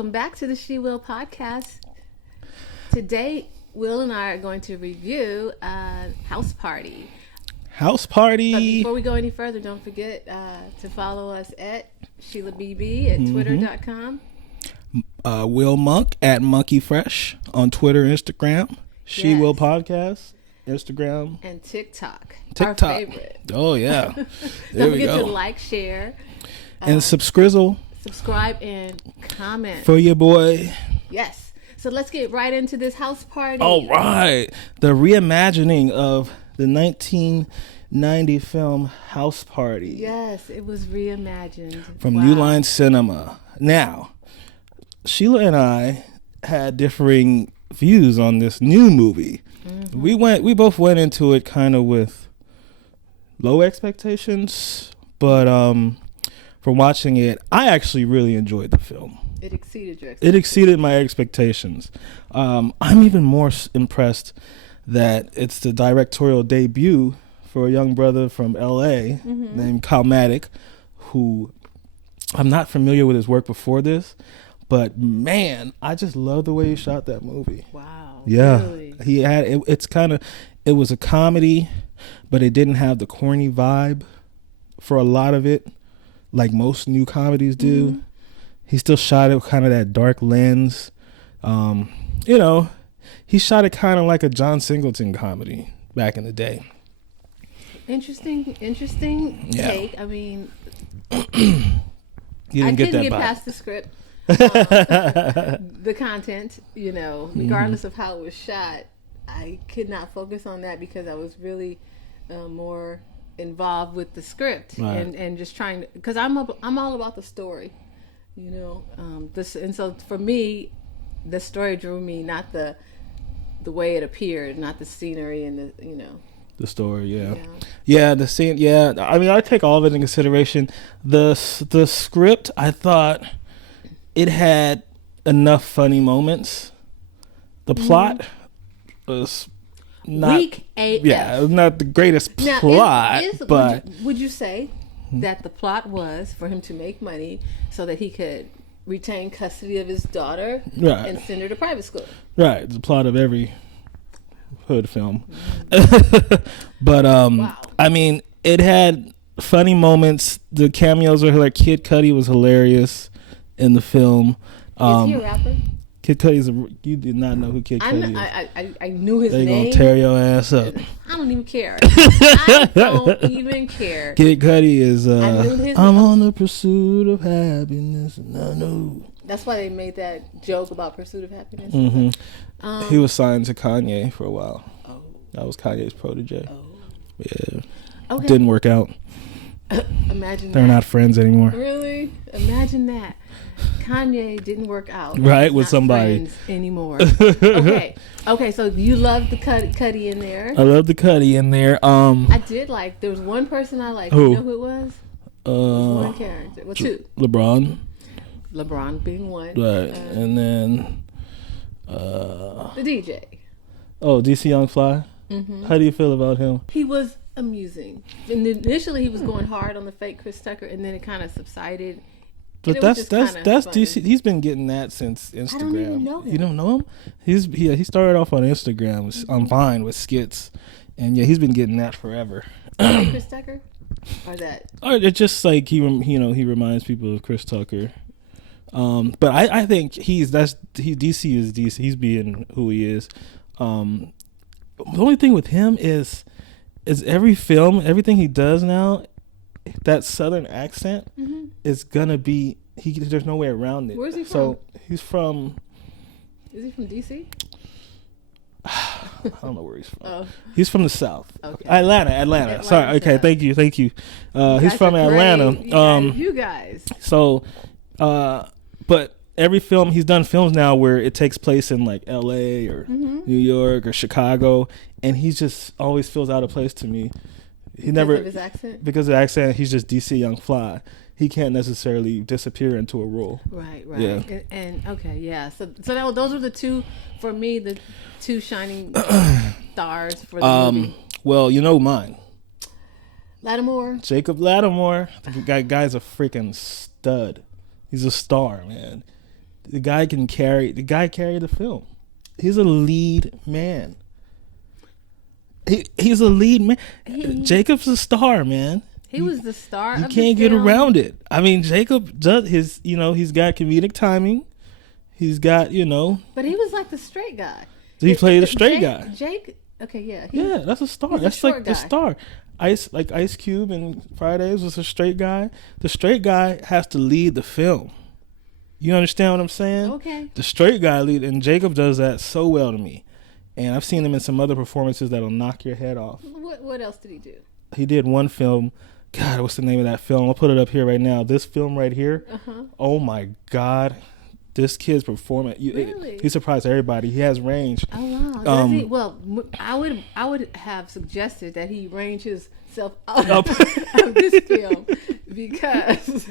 welcome back to the She Will podcast. Today, Will and I are going to review House Party. House Party. But before we go any further, don't forget to follow us at SheilaBB at twitter.com. Will Monk at Monkey Fresh on Twitter, Instagram. She Will Podcast, Instagram. And TikTok. Our favorite. Oh, yeah. Don't forget to like, share. And subscrizzle. Subscribe and comment. For your boy. Yes. So let's get right into this House Party. All right. The reimagining of the 1990 film House Party. Yes, it was reimagined. From New Line Cinema. Now, Sheila and I had differing views on this new movie. Mm-hmm. We both went into it kind of with low expectations, but from watching it, I actually really enjoyed the film. It exceeded your expectations. It exceeded my expectations. I'm even more impressed that it's the directorial debut for a young brother from L.A. named Calmatic, who I'm not familiar with his work before this, but man, I just love the way he shot that movie. Wow. Yeah. Really? He had it was a comedy, but it didn't have the corny vibe for a lot of it, like most new comedies do. Mm-hmm. He still shot it with kind of that dark lens. He shot it kind of like a John Singleton comedy back in the day. Interesting take. I mean, I couldn't get past the script. The content, regardless of how it was shot, I could not focus on that because I was really more involved with the script, right. and just trying to, because I'm all about the story, and so for me, the story drew me, not the way it appeared, not the scenery and the story. Yeah, the scene. Yeah, I mean, I take all of it in consideration. The script, I thought it had enough funny moments. The plot was not weak AF. Yeah, it was not the greatest plot. But would you say that the plot was for him to make money so that he could retain custody of his daughter and send her to private school? Right, the plot of every hood film. But I mean, it had funny moments. The cameos were like Kid Cudi was hilarious in the film. Is he a rapper? Kid Cudi you did not know who Kid Cudi is. I knew his name. They gonna tear your ass up. I don't even care. I don't even care. Kid Cudi is I'm on the pursuit of happiness, and I know. That's why they made that joke about pursuit of happiness. Mm-hmm. He was signed to Kanye for a while. Oh. That was Kanye's protege. Oh. Yeah. Okay. Didn't work out. Imagine They're not friends anymore. Really? Imagine that. Kanye didn't work out. Right, with somebody. Anymore. Okay, so you love the Cudi in there. I love the Cudi in there. I did like, there was one person I liked. Who? You know who it was? One character. Well, two. LeBron being one. Right, and then the DJ. Oh, DC Young Fly? Mm-hmm. How do you feel about him? He was amusing. And initially he was going hard on the fake Chris Tucker, and then it kind of subsided. But that's DC. He's been getting that since Instagram. I don't even know him. You don't know him? He started off on Instagram on Vine with skits, and he's been getting that forever. Chris Tucker, or that? Or it's just like he reminds people of Chris Tucker. But I think DC is DC. He's being who he is. The only thing with him is every film, everything he does now, that Southern accent is gonna be. There's no way around it. Where's he from? So he's from. Is he from DC? I don't know where he's from. Oh. He's from the South. Okay. Atlanta. Sorry. Okay. Thank you. He's from Atlanta. You guys. So, but every film he's done films now where it takes place in like L.A. or New York or Chicago, and he just always feels out of place to me. Because of his accent? Because of the accent, he's just DC Young Fly. He can't necessarily disappear into a role. Right. Yeah. And okay, yeah. So those were the two, for me, the two shining stars for the movie. Well, you know mine. Latimore. Jacob Latimore. The guy's a freaking stud. He's a star, man. The guy carried the film. He's a lead man. He's a lead man. Jacob's a star, man. He was the star. You can't get around it. I mean, Jacob does his. He's got comedic timing. He's got But he was like the straight guy. He played the straight guy. Jake. Okay, yeah. That's a star. That's like the star. Ice Cube in Fridays was a straight guy. The straight guy has to lead the film. You understand what I'm saying? Okay. The straight guy lead, and Jacob does that so well to me. And I've seen him in some other performances that'll knock your head off. What else did he do? He did one film. God, what's the name of that film? I'll put it up here right now. This film right here. Uh-huh. Oh my God, this kid's performance. He surprised everybody. He has range. Oh wow. Does he? Well, I would have suggested that he range himself out of this film because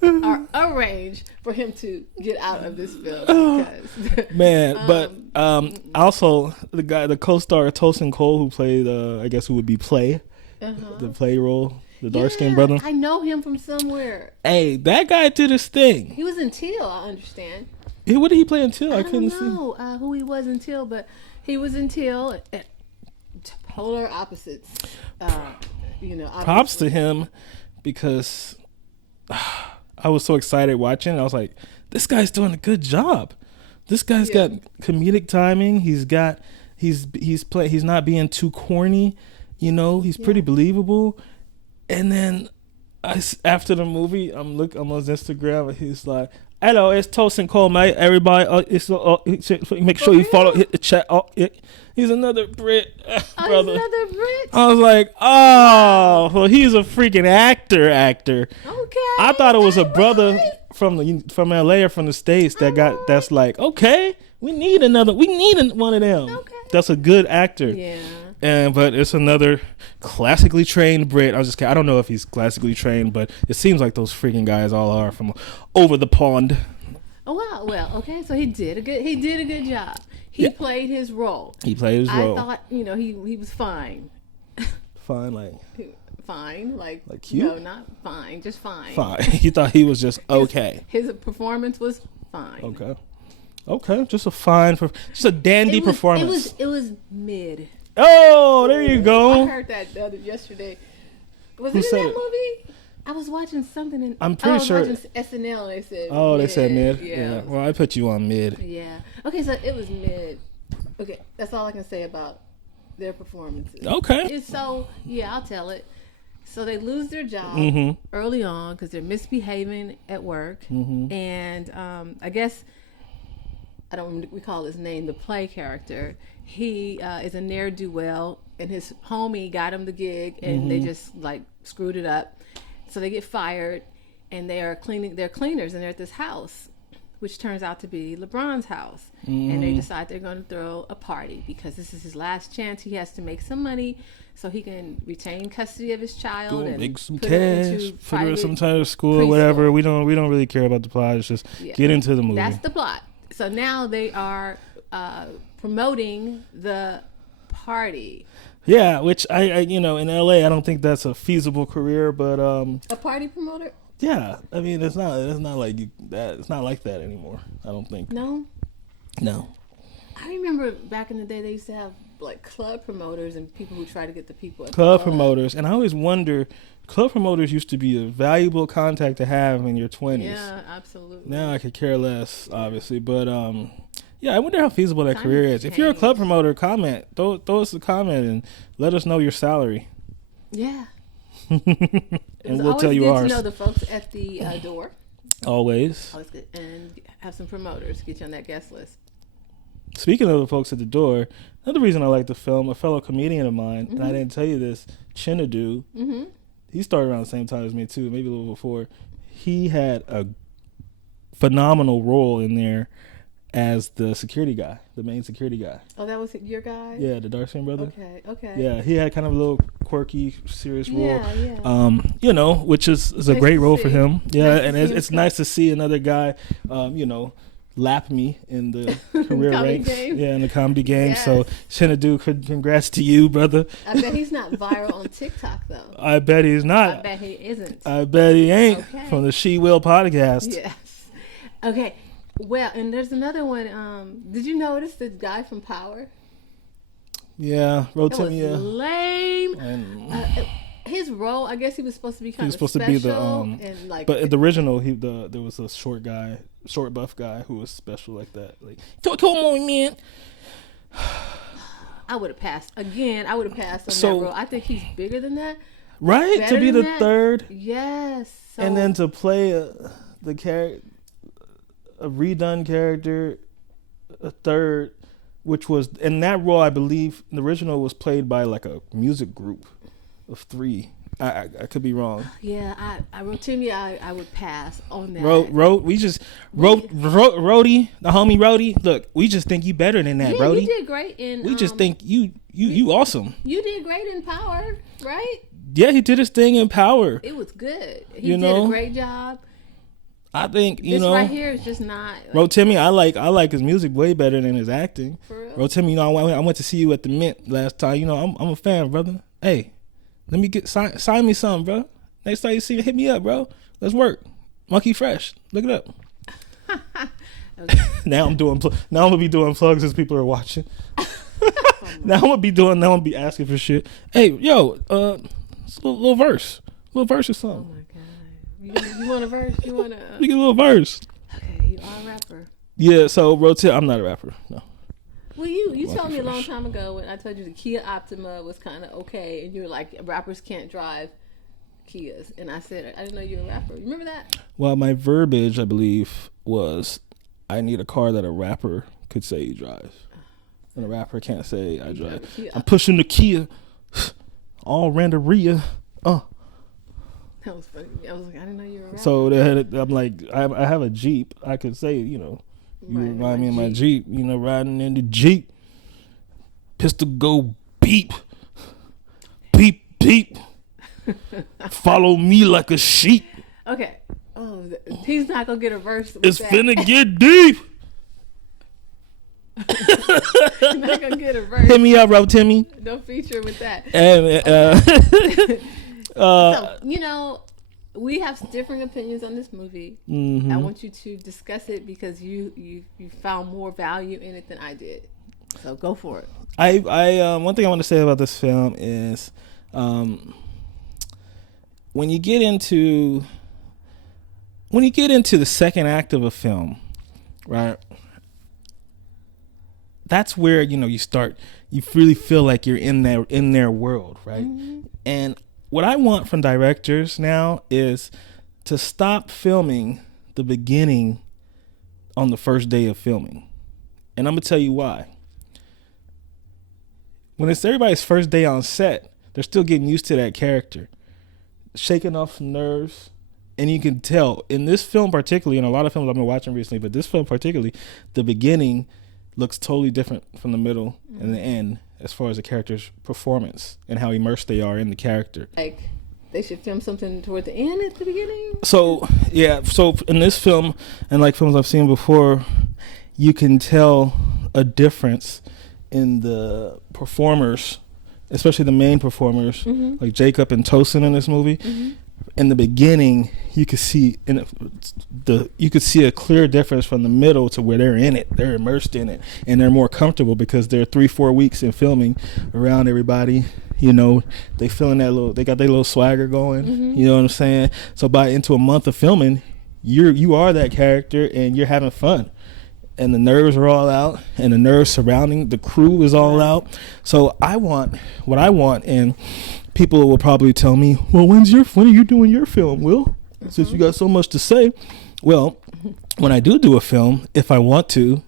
or arrange for him to get out of this film. Because, man, but also the co-star Tosin Cole, who played I guess who would be Play. The play role, the dark-skinned brother. I know him from somewhere. Hey, that guy did his thing. He was in Till, I understand. What did he play in Till? I couldn't know who he was in Till, but he was in Till. Polar opposites. Props to him because I was so excited watching. I was like, this guy's doing a good job. This guy's got comedic timing. He's not being too corny. He's pretty believable. And then after the movie, I'm on his Instagram, and he's like, "Hello, it's Tosin Cole, mate. Everybody, make sure you follow, hit the chat. He's another Brit, brother. He's another Brit. I was like, oh, well, he's a freaking actor. Okay. I thought it was a brother from LA or from the States that's like, okay, we need one of them. Okay. That's a good actor. Yeah. But it's another classically trained Brit. I don't know if he's classically trained, but it seems like those freaking guys all are from over the pond. Oh wow! Well, okay, so he did a good job. He played his role. I thought he was fine. Fine, like cute? No, not fine, just fine. Fine. You thought he was just okay. His performance was fine. Okay, just a dandy performance. It was mid. Oh, there you go. I heard that yesterday. Was it in that movie? I was watching something and I'm pretty sure. watching SNL and they said they said mid. Yeah. Well, I put you on mid. Yeah. Okay, so it was mid. Okay, that's all I can say about their performances. Okay. I'll tell it. So they lose their job early on because they're misbehaving at work, and I guess I don't recall his name. The Play character. He is a ne'er-do-well, and his homie got him the gig, and they just like screwed it up. So they get fired, and they're cleaners, and they're at this house, which turns out to be LeBron's house. And they decide they're going to throw a party because this is his last chance. He has to make some money so he can retain custody of his child and make some put cash, put her in some type of school or whatever. We don't really care about the plot. It's just get into the movie. That's the plot. So now they are promoting the party. Yeah, which I in LA I don't think that's a feasible career, but a party promoter. Yeah, I mean it's not like it's not like that anymore. I don't think. No. I remember back in the day they used to have like club promoters and people who try to get the people at club promoters, and I always wonder. Club promoters used to be a valuable contact to have in your 20s. Yeah, absolutely. Now I could care less, obviously, but I wonder how feasible that career is. If you're a club promoter, comment. Throw us a comment and let us know your salary. Yeah. And we'll tell you ours. It's always good to know the folks at the door. Always good. And have some promoters get you on that guest list. Speaking of the folks at the door, another reason I like the film, a fellow comedian of mine, and I didn't tell you this, Chinadu, he started around the same time as me too, maybe a little before. He had a phenomenal role in there as the security guy, the main security guy. Oh, that was your guy? Yeah, the dark-skinned brother. Okay. Yeah, he had kind of a little quirky, serious role. Yeah. Which is a great role for him. Yeah, and it's nice to see another guy, lap me in the career ranks. Yeah, in the comedy game. Yes. So, Chinadu, congrats to you, brother. I bet he's not viral on TikTok, though. I bet he's not. I bet he isn't. I bet he ain't. Okay. From the She Will podcast. Yes. Okay. Well, and there's another one. Did you notice the guy from Power? Yeah, Rotimi. Yeah, lame. His role, I guess he was supposed to be kind of special. He was supposed to be and like, but in the original, there was a short buff guy who was special like that. Like, come on, man. I would have passed again. I would have passed on that role. I think he's bigger than that. Right, to be the third. Yes. So, and then to play a redone character, a third, which was in that role, I believe the original was played by like a music group of 3. I could be wrong. Yeah, I Rotimi, I would pass on that. Rhodey, the homie Rhodey. Look, we just think you better than that, Rhodey. You did great in. We just think you awesome. You did great in Power, right? Yeah, he did his thing in Power. It was good. He did a great job. I think this right here is just not. Rotimi, I like his music way better than his acting. For real? Rotimi, I went to see you at the Mint last time. I'm a fan, brother. Hey, let me sign me something, bro. Next time you see me, hit me up, bro. Let's work. Monkey Fresh, look it up. Now I'm gonna be doing plugs as people are watching. Now I'm gonna be asking for shit. Hey, yo, it's a little verse or something. Oh my god, you want a verse? You want a? We get a little verse. Okay, you are a rapper. Yeah, so I'm not a rapper. No. Well, you told me a long time ago when I told you the Kia Optima was kind of okay, and you were like, rappers can't drive Kias, and I said I didn't know you were a rapper. You remember that? Well, my verbiage, I believe, was I need a car that a rapper could say he drives, and a rapper can't say I drive. I'm pushing the Kia, all Randaria. That was funny. I was like, I didn't know you were a rapper. So I'm like, I have a Jeep. I could say, you remind me of my Jeep. Riding in the Jeep. Pistol go beep. Beep, beep. Follow me like a sheep. Okay. Oh, he's not going to get a verse with it's that. Finna get deep. He's not going to get a verse. Hit me up, Timmy. Don't feature with that. And, so, we have different opinions on this movie. Mm-hmm. I want you to discuss it because you found more value in it than I did. So go for it. I one thing I want to say about this film is, when you get into the second act of a film, right? That's where you really feel like you're in their world, right? Mm-hmm. And what I want from directors now is to stop filming the beginning on the first day of filming. And I'm going to tell you why. When it's everybody's first day on set, they're still getting used to that character, shaking off nerves. And you can tell in this film particularly, and a lot of films I've been watching recently, but this film particularly, the beginning looks totally different from the middle and the end as far as the character's performance and how immersed they are in the character. Like, they should film something toward the end at the beginning? So in this film, and like films I've seen before, you can tell a difference in the performers, especially the main performers, mm-hmm. like Jacob and Tosin in this movie. Mm-hmm. In the beginning, you could see a clear difference from the middle to where they're in it. They're immersed in it, and they're more comfortable because they're 3-4 weeks in filming around everybody. They feeling they got their little swagger going. Mm-hmm. You know what I'm saying? So into a month of filming, you are that character and you're having fun, and the nerves are all out, and the nerves surrounding the crew is all out. So what I want, and people will probably tell me, well, when are you doing your film, Will? Mm-hmm. Since you got so much to say. Well, when I do a film, if I want to,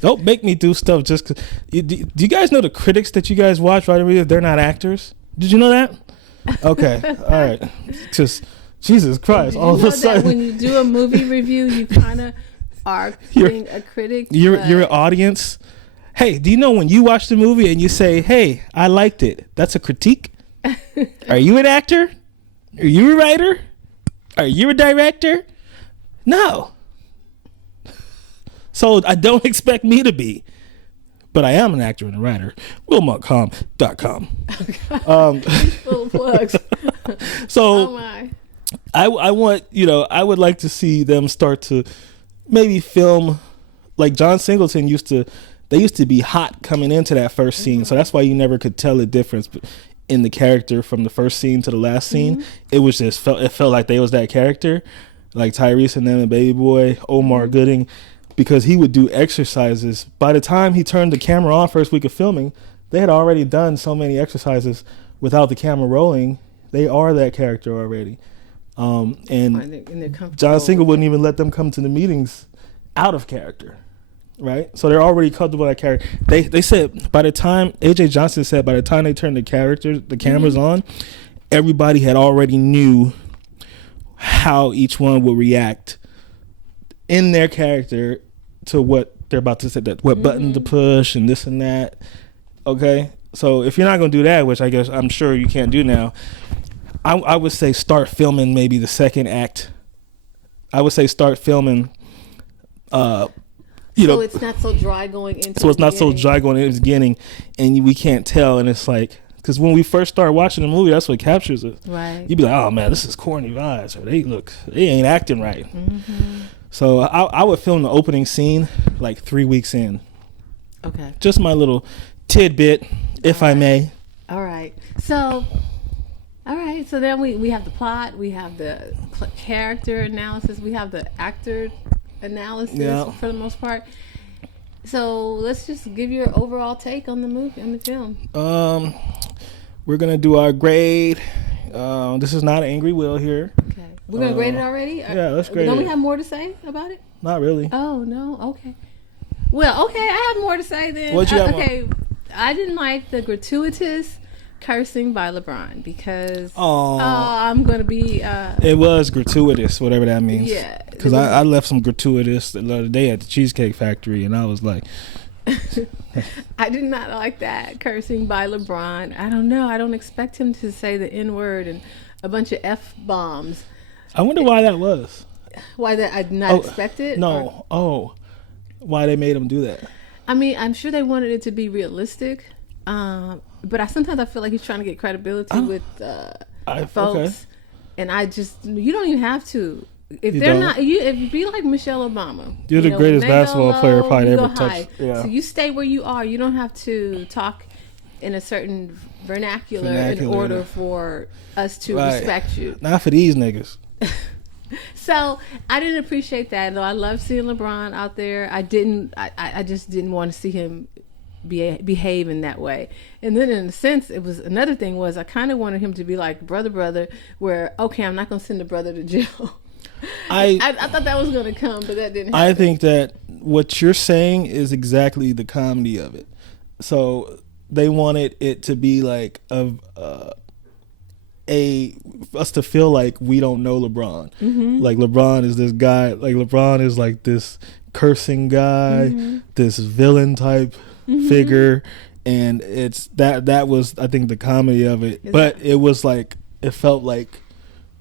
don't make me do stuff just because. Do you guys know the critics that you guys watch, right? They're not actors. Did you know that? Okay. All right. Just, Jesus Christ. All of a sudden. When you do a movie review, you kind of are being a critic. You're an audience. Hey, do you know when you watch the movie and you say, hey, I liked it, that's a critique? Are you an actor? Are you a writer? Are you a director? No. So I don't expect me to be. But I am an actor and a writer. WillMontcalm.com. Full of plugs. So I want, I would like to see them start to maybe film like John Singleton used to. They used to be hot coming into that first scene, so that's why you never could tell the difference in the character from the first scene to the last scene. It was just felt like they was that character, like Tyrese and then the Baby Boy, Omar Gooding, because he would do exercises. By the time he turned the camera on first week of filming, they had already done so many exercises without the camera rolling. They are that character already, and John Singer wouldn't even let them come to the meetings out of character. Right, so they're already comfortable with that character. They said by the time AJ Johnson said by the time they turned the cameras on, everybody had already knew how each one would react in their character to what they're about to say, that what button to push and this and that. Okay, so if you're not going to do that, which I guess I'm sure you can't do now, I would say start filming maybe the second act. I would say start filming. So it's not so dry going into. So it's not so dry going into the beginning, and we can't tell. And it's like, because when we first start watching the movie, that's what captures it. Right. You'd be like, oh man, this is corny vibes, or they ain't acting right. So I would film the opening scene like 3 weeks in. Okay. Just my little tidbit, if I may. All right. So then we have the plot, we have the character analysis, we have the actor analysis for the most part. So let's just give your overall take on the movie, on the film. We're gonna do our grade. This is not an angry Will here. Okay, we're gonna grade it already. Yeah, let's grade it. Don't we have more to say about it? Not really. Oh no. Okay. Well, okay, I have more to say then. What you got? Okay, I didn't like the gratuitous cursing by LeBron because I'm gonna be it was gratuitous, whatever that means. Yeah, because I left some gratuitous the other day at the Cheesecake Factory, and I was like, I did not like that cursing by LeBron. I don't know, I don't expect him to say the N-word and a bunch of F-bombs. I wonder why that was. Why that I did not expect it? No. Why they made him do that? I mean, I'm sure they wanted it to be realistic. But sometimes I feel like he's trying to get credibility with folks, okay. And you don't even have to. If they're not, if you be like Michelle Obama, you're the greatest basketball player probably ever touched. Yeah. So you stay where you are. You don't have to talk in a certain vernacular in order for us to respect you. Not for these niggas. So I didn't appreciate that, though. I love seeing LeBron out there. I just didn't want to see him behave in that way. And then in a sense, it was another thing was I kind of wanted him to be like brother, where okay, I'm not going to send the brother to jail. I thought that was going to come, but that didn't happen. I think that what you're saying is exactly the comedy of it. So they wanted it to be like us to feel like we don't know LeBron. Like LeBron is this guy, like LeBron is like this cursing guy, this villain type figure, and it's that was I think the comedy of it. But it was like it felt like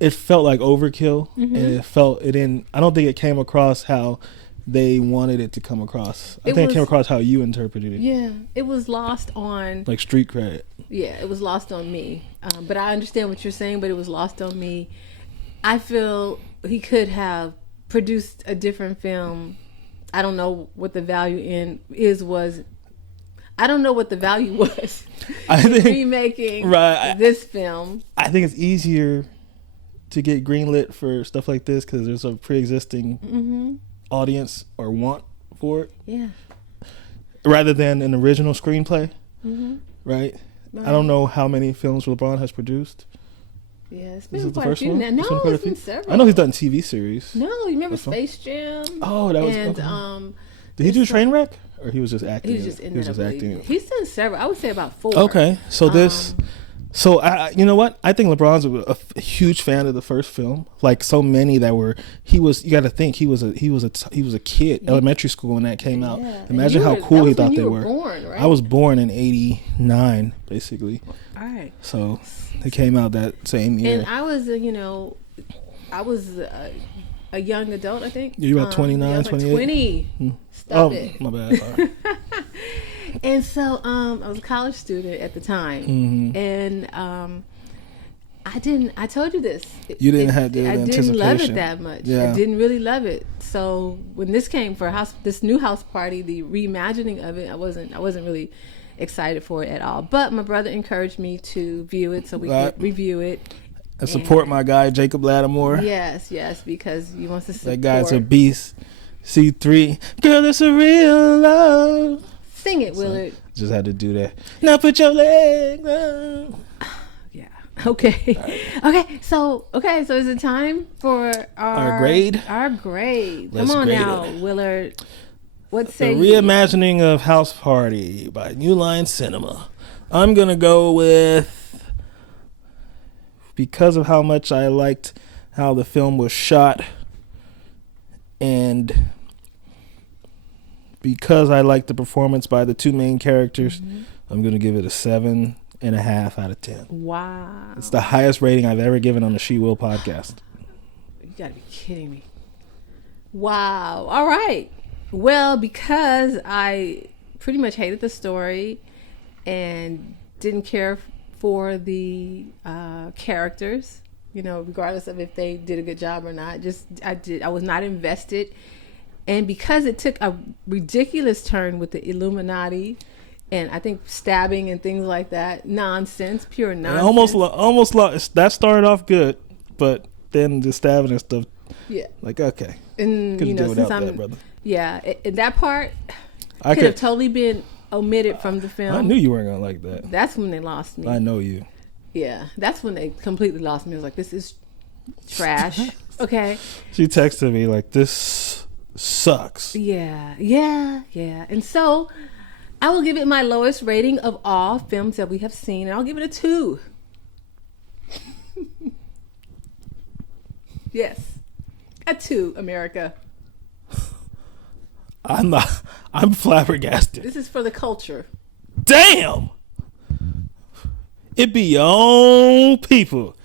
overkill, and I don't think it came across how they wanted it to come across. I think it came across how you interpreted it. Yeah, it was lost on like street cred. Yeah, it was lost on me. But I understand what you're saying, but it was lost on me. I feel he could have produced a different film. I don't know what the value was. I don't know what the value was remaking this film. I think it's easier to get greenlit for stuff like this because there's a pre-existing audience or want for it. Yeah. Rather than an original screenplay, right? I don't know how many films LeBron has produced. Yeah, it's been quite a few now. No, it's been several. I know he's done TV series. No, you remember Space Jam? Oh, that was. And did he do Trainwreck, or he was just acting? He was just acting. He's done several. I would say about 4. Okay, so this. So you know what? I think LeBron's a huge fan of the first film. Like so many that were, you got to think he was a kid, elementary school when that came out. Imagine how cool he thought they were. Born, right? I was born in '89, basically. All right. So they came out that same year. And I was, a young adult, I think. You were about 29, 28? 20. Stop it. My bad. And so I was a college student at the time, and I told you this. You didn't have the anticipation. I didn't love it that much. Yeah. I didn't really love it. So when this came for this new house party, the reimagining of it, I wasn't really excited for it at all. But my brother encouraged me to view it so we could review it. I support my guy Jacob Latimore. Yes, because he wants to support. That guy's a beast. C3, girl, it's a real love. Sing it, Willard. Just had to do that. Now put your leg down. Yeah. Okay. Right. So is it time for our grade? Our grade. Let's Come on grade now, it. Willard. What say The reimagining of House Party by New Line Cinema. I'm gonna go with, because of how much I liked how the film was shot, and because I liked the performance by the two main characters, I'm gonna give it a 7.5 out of 10. Wow. It's the highest rating I've ever given on the She Will podcast. You gotta be kidding me. Wow. All right. Well, because I pretty much hated the story and didn't care for the characters, regardless of if they did a good job or not. I was not invested. And because it took a ridiculous turn with the Illuminati and I think stabbing and things like that, nonsense, pure nonsense. Almost that started off good, but then the stabbing and stuff. Yeah. Like, okay. And couldn't do without that, brother. Yeah, that part could have totally been omitted from the film. I knew you weren't gonna like that. That's when they lost me. I know you. Yeah, that's when they completely lost me. I was like, this is trash. Okay. She texted me like, this sucks. Yeah. And so I will give it my lowest rating of all films that we have seen, and I'll give it a 2. Yes. A 2, America. I'm flabbergasted. This is for the culture. Damn! It be your own people